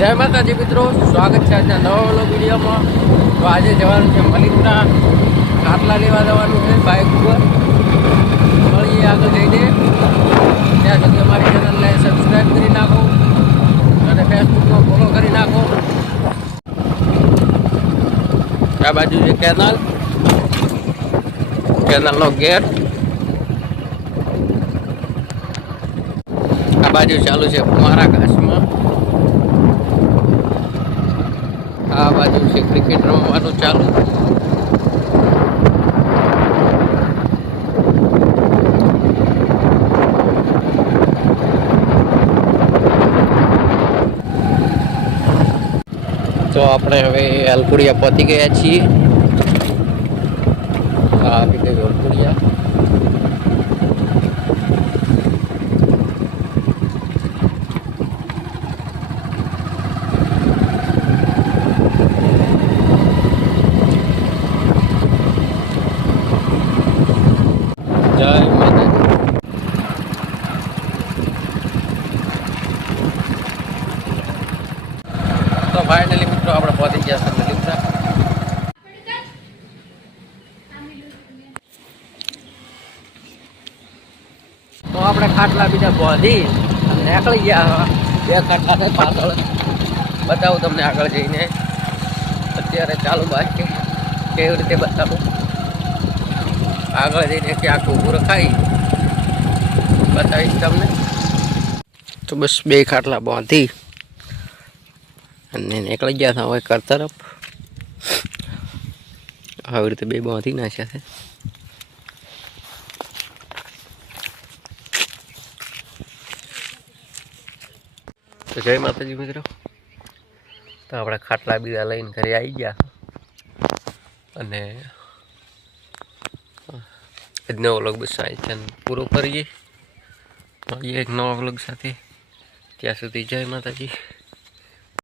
જય માતાજી મિત્રો, સ્વાગત છે આજના નવા વ્લોગ વિડીયોમાં। તો આજે જવાનું છે મલિકના ખાટલા લેવા જવાનું છે બાઇક ઉપર। મળીએ આગળ જઈને। ત્યાં સુધી અમારી ચેનલને સબસ્ક્રાઈબ કરી નાખો અને ફેસબુકમાં ફોલો કરી નાખો। આ બાજુ છે કેનાલનો ગેટ। આ બાજુ ચાલુ છે ફુવારા ઘાસમાં। આ બાજુ છે ક્રિકેટ રમવાનું ચાલુ। તો આપણે હવે અલકુડિયા પહોંચી ગયા છીએ। આ રીતે અલકુડિયા तो फाइनली मित्रों આપણે પહોંચી ગયા છે મલિકના। તો આપણે ખાટલા બીજા પહોંચી અને નીકળી ગયા। બે ખાટલા પાછળ બતાવું તમને આગળ જઈને। અત્યારે ચાલુ બાકી કેવી રીતે બતાવું, આગળ જઈને ક્યાંક ઊભું રખાઈ બતાવીશ તમને। તો બસ બે ખાટલા બાંધી અને નીકળી ગયા હતા હવે ઘર તરફ। આવી રીતે બે બાંધી નાખ્યા છે। તો જય માતાજી મિત્રો, તો આપણે ખાટલા બીજા લઈને ઘરે આવી ગયા અને આજનો વ્લોગ બસ અહીં પૂરો કરીએ। મળીએ એક નવા વ્લોગ સાથે, ત્યાં સુધી જય માતાજી।